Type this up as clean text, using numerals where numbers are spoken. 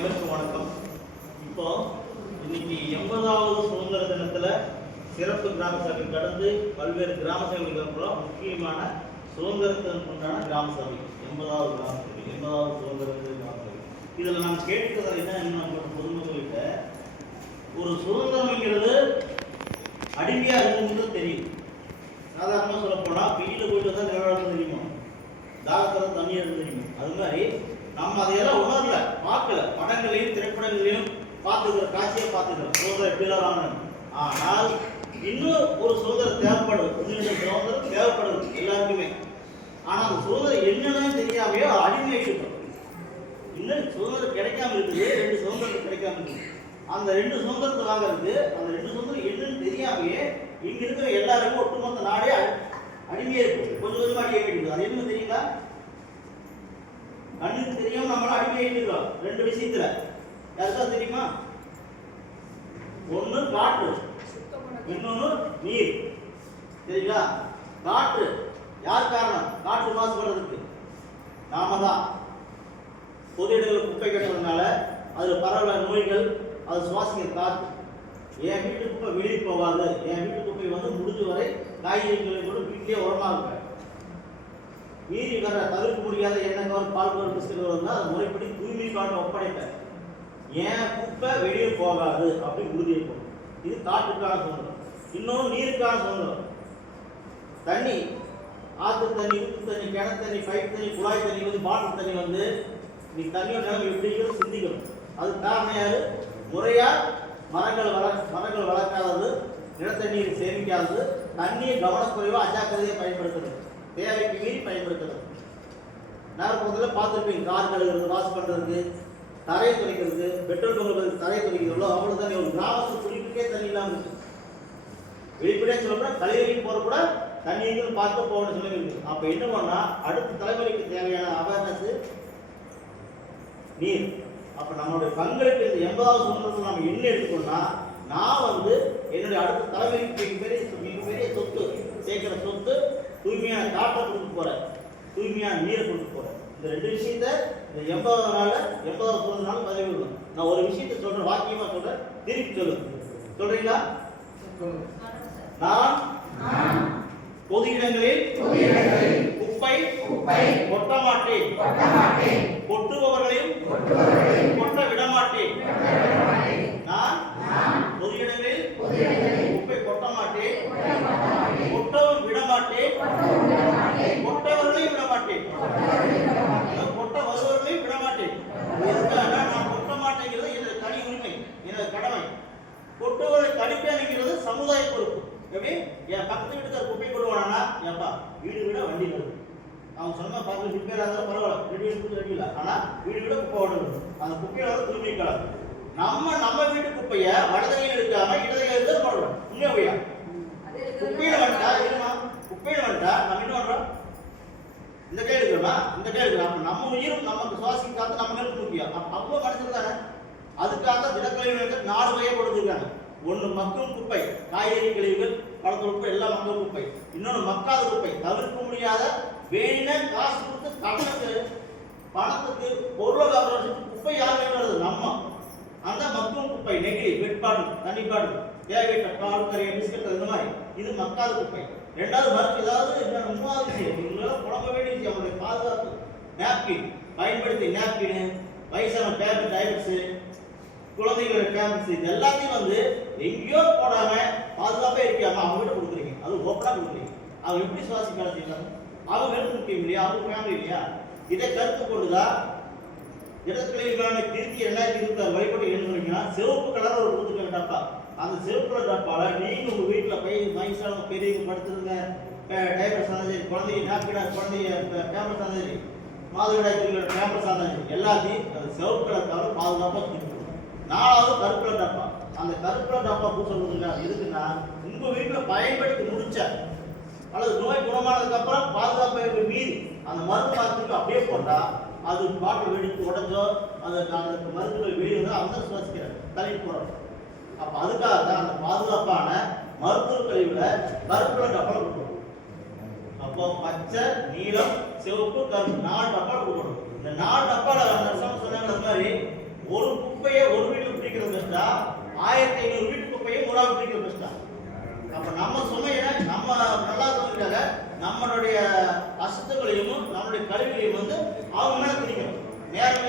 அனைவருக்கும் வணக்கம். இப்போ இன்னைக்கு 80வது சுதந்திர தினத்துல சிறப்பு கிராம சபை கடந்து பல்வேறு கிராம சபைகளுக்கு முக்கியமான சுதந்திரத்திற்கு உண்டான கிராம சபை 80வது கிராம சபை 80வது சுதந்திர கிராம சபை. இதுல நான் கேட்கிறத என்ன பொதுமக்கள்கிட்ட ஒரு சுதந்திரம்ங்கிறது அடிமையா இருக்குங்கிறது தெரியும். சாதாரணமாக சொல்ல போனா வெயில போயிட்டு தான் நிலவரம் தெரியுமா, தாகத்தில் தண்ணி இருந்து தெரியும். அது மாதிரி நம்ம அதையெல்லாம் உணரல, பார்க்கல, படங்களையும் திரைப்படங்களையும் பார்த்துக்கிற காட்சியை பார்த்துக்கிறோம் சுதந்திரம் எப்படிலாம் வாங்கணும். ஆனால் இன்னும் ஒரு சுதந்திரம் தேவைப்படுது, சுதந்திரம் தேவைப்படுது எல்லாருக்குமே. ஆனால் அந்த சுதந்திரம் என்னன்னு தெரியாமையோ அடிமையாகிட்டோம். இன்னும் சுதந்திரம் கிடைக்காம இருக்குது, 2 சுதந்திரம் கிடைக்காம இருக்குது. அந்த 2 சுதந்திரத்தை வாங்குறது, அந்த 2 சுதந்திரம் என்னன்னு தெரியாமையே இங்க இருக்கிற எல்லாருக்கும் ஒட்டுமொத்த நாடே அடிமையா இருக்கும். கொஞ்சம் கொஞ்சமா அடிமையாகிட்டு. அது என்ன தெரியுங்களா? கண்ணுக்கு தெரியாம நம்மளால அடிமையாகிட்டு 2 விஷயத்துல. யாருக்கா தெரியுமா? ஒண்ணு காற்று, இன்னொன்னு நீர். சரிங்களா? காற்று யார் காரணம்? காற்று மாசுபடுறதுக்கு நாம தான். பொது இடங்களில் குப்பை கட்டுறதுனால அதுல பரவல நோய்கள், அது சுவாசிக்கிற காற்று. என் வீட்டு குப்பை வெளியே போகாது, என் வீட்டு குப்பை முடிஞ்ச வரை காய்கறிகளை கூட வீட்டிலேயே உரமாக இருப்பேன். மீறி வர தவிர்க்க முடியாத எண்ணெய் கவர், பால் கவர், பிஸ்கட் வந்தால் அதை முறைப்படி தூய்மை காட்ட ஒப்படைப்பேன். ஏன் குப்பை வெளியே போகாது அப்படின்னு உறுதியை போடும். இது காற்றுக்கான சுதந்திரம். இன்னொன்று நீருக்கான சுதந்திரம். தண்ணி, ஆற்று தண்ணி, உப்பு தண்ணி, கிணறு தண்ணி, பைப் தண்ணி, குழாய் தண்ணி பாட்டில் தண்ணி நீ தண்ணியோட நிலைமை எப்படிங்கிறது சிந்திக்கணும். அது காரணம் யாரு? முறையா மரங்கள் வளர்க்காதது, நிலத்தண்ணீர் சேமிக்காதது, தண்ணியை கவனக்குறைவாக அஜாக்கிரதையை பயன்படுத்துறது, தேவைக்கு மீறி பயன்படுத்துறது. நகர்ப்புறத்தில் பார்த்துருப்பீங்க, கார் கழுவுறது, வாஷ் பண்ணுறதுக்கு, தரையை துடைக்கிறதுக்கு, பெட்ரோல் பங்கு தரையை துடைக்கிறதோ அவ்வளோ தண்ணி. ஒரு கிராமத்துக்கு குடிக்கிறதுக்கே தண்ணி இல்லாமல் இருக்கு. வெளிப்படையாக சொல்லப்போனால் கழிவறைக்கு போகிற கூட தண்ணிகள் பார்த்து போகணும்னு சொல்லி இருக்கு. அப்போ என்ன பண்ணால் அடுத்த தலைமுறைக்கு தேவையான அவேர்னஸ் நீர். அப்போ நம்மளுடைய பங்களிப்பு இந்த 80வது சுதந்திரத்தில் நம்ம என்ன எடுத்துக்கோன்னா, நான் என்னுடைய அடுத்த தலைமுறைக்கு மிகப்பெரிய சொத்து சேர்க்கிற சொத்து தூய்மையான காற்றை கொடுத்து போகிறேன், தூய்மையான நீரை கொடுத்து போகிறேன். இந்த 2 விஷயத்த இந்த 80வது நாள் 80வது சுதந்திர நாள் பதிவு விடணும். நான் ஒரு விஷயத்தை சொல்கிறேன், வாக்கியமாக சொல்கிறேன், திருப்பி சொல்றீங்களா? நான் பொது இடங்களில் குப்பை கொட்ட மாட்டேன், கொட்டுபவர்களையும் கொட்ட விட மாட்டேன். நான் பொது இடங்களில் குப்பை கொட்ட மாட்டேன், கொட்டவும் விட மாட்டேன், கொட்டவர்களையும் விட மாட்டேன், கொட்ட வருபவர்களையும் விட மாட்டேன். நான் கொட்ட மாட்டேங்கிறது எனது தனி உரிமை, எனது கடமை. கொட்டுவதை தடுப்பேங்கிறது சமுதாய பொறுப்பு. எப்படி? என் பக்கத்து வீட்டுக்கார குப்பை கொண்டுவானா, ஏப்பா வீடு வீட வண்டி வருது, அவங்க சொன்ன பார்த்து ரிப்பேர் ஆகுது பரவாயில்ல, ரெடி இல்லை, ஆனால் வீடு வீட குப்பை ஓடுது. அந்த குப்பையோட தூய்மை கலர். நம்ம வீட்டு குப்பையை வடதையில் எடுக்காம இடதையில் எடுத்து போடுறோம். உண்மையா போயா? குப்பையில வந்துட்டா நம்ம என்ன பண்றோம்? இந்த கை எடுக்கிறோமா, இந்த கை எடுக்கிறோம். அப்ப நம்ம உயிரும் நமக்கு சுவாசிக்க காத்து நம்ம மேலுக்கு முக்கியம். அவ்வளோ மனுஷன் தானே. அதுக்காக திடக்கழிவுகள் 4 வகையை கொடுத்துருக்காங்க. ஒன்று மக்கும் குப்பை, காய்கறி கழிவுகள், பழத்தோட குப்பை, எல்லாம் மக்கும் குப்பை. இன்னொன்று மக்காத குப்பை, தவிர்க்க முடியாத வேண காசு கொடுத்து பணத்துக்கு பொருளாதார குப்பை யார் வருது? நம்ம. அந்த மக்கும் குப்பை, நெகிழி, வெட் பாட்டில், தண்ணி பாட்டில், தேவையற்ற பால், கறி, பிஸ்கட், இந்த மாதிரி இது மக்காத குப்பை. 2வது மருந்து. ஏதாவது 3வது விஷயம் இவங்களால புலம்ப வேண்டிய விஷயம் அவங்களுடைய பாதுகாப்பு. நாப்கின் பயன்படுத்தி, நாப்கின், வயசான பேப்பர், டைவர்ஸ், குழந்தைகளோட கேம்ப்ஸ், இது எல்லாத்தையும் எங்கேயோ போடாம பாதுகாப்பா இருக்காம அவங்க கிட்ட கொடுக்குறீங்க. அது ஓப்பனா கொடுக்குறீங்க. அவங்க எப்படி சுவாசிக்க செய்யறாங்க? அவங்க எடுத்து முக்கியம் இல்லையா? அவங்க ஃபேமிலி இல்லையா? இதை கருத்து கொண்டுதான் இடத்துலையான திருத்தி 2026 வழிபட்டு என்ன சொன்னீங்கன்னா, சிவப்பு கலர் ஒரு கொடுத்துருக்காங்க டப்பா. அந்த சிவப்பு கலர் டப்பால நீங்க உங்க வீட்டுல வயசான பெரியவங்க படுத்துருங்க, டைப்பர் சார்ந்தது, குழந்தைங்க நாப்பிடா, குழந்தைங்க பேம்பர் சார்ந்தது, மாதவிடாய் பேம்பர் சார்ந்தது, எல்லாத்தையும் அந்த சிவப்பு கலர் தவிர பாதுகாப்பா கொடுத்துருக்கோம். 4வது கருப்பு கலர் டப்பா. அந்த கருப்பு கலர் டப்பா பூச எதுக்குன்னா, உங்க வீட்டுல பயன்படுத்தி முடிச்ச அல்லது நோய் குணமானதுக்கு அப்புறம் பாதுகாப்பு மீறி அந்த மருந்து மாத்திட்டு அப்படியே போட்டா அது பாட்டில் வெடித்து உடஞ்சோ அந்த மருந்துகள் வெளியே அந்த சுவாசிக்கிற தள்ளிட்டு போறோம். அப்ப அதுக்காக தான் அந்த பாதுகாப்பான மருத்துவ கழிவுல கருப்பு கலர் டப்பா கொடுக்கணும். அப்போ பச்சை, நீலம், சிவப்பு, கருப்பு 4 டப்பா கொடுக்கணும். இந்த 4 டப்பால சொன்னாங்க. அது மாதிரி ஒரு குப்பையை ஒரு வீட்டுக்கு பிரிக்கிறது பெஸ்டா, 1500 வீட்டு குப்பையை ஒரு ஆள் பிரிக்கிறது பெஸ்டா? அப்ப நம்ம சுமையை நம்ம நல்லா இருக்கிறதுக்காக நம்மளுடைய அசுத்தங்களையும் நம்மளுடைய கழிவுகளையும் அவங்க மேல திணிக்கணும். நேரம்